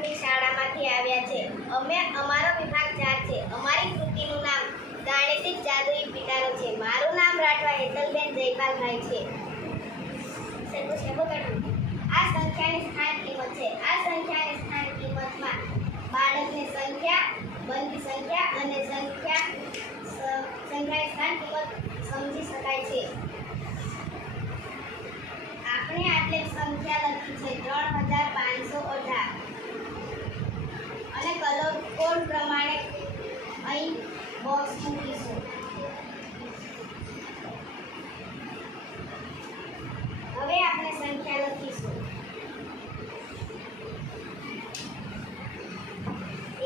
વિભાગની શાળામાંથી આવ્યા છે. અમારો વિભાગ 4 છે. અમારી કૃતિનું નામ ગાણિતિક જાદુઈ પિટારો છે. મારું નામ રાઠવા હેતલબેન જયપાલભાઈ છે. આ સંખ્યાની સ્થાન કિંમત છે. આ સંખ્યાની સ્થાન કિંમતમાં બાળકની સંખ્યા, બંધ સંખ્યા અને સંખ્યાની સ્થાન કિંમત સમજી શકાય છે. આપણે આટલી સંખ્યા લખી છે 3518 અને કલર કોડ પ્રમાણે અહીં બોક્સ મૂકીશું. હવે આપણે સંખ્યા લખીશું.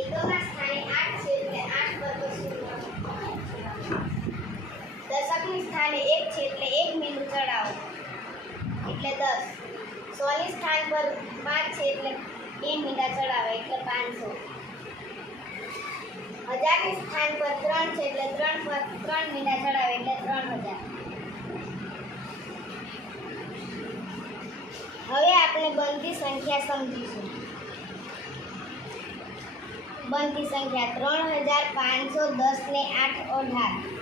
એકમના સ્થાને 8 છે એટલે 8 પર તો 0. દશકની સ્થાને 1 છે એટલે 1 બિંદુ ચડાવો એટલે 10. 100 ની સ્થાન પર 5 છે એટલે 2 મીંડા ચડાવે એટલે 500. 1000 ની સ્થાન પર 3 છે એટલે 3 પર 3 મીંડા ચડાવે એટલે 3000. હવે આપણે બનતી સંખ્યા સમજીશું. બનતી સંખ્યા 3510 ને 8 18.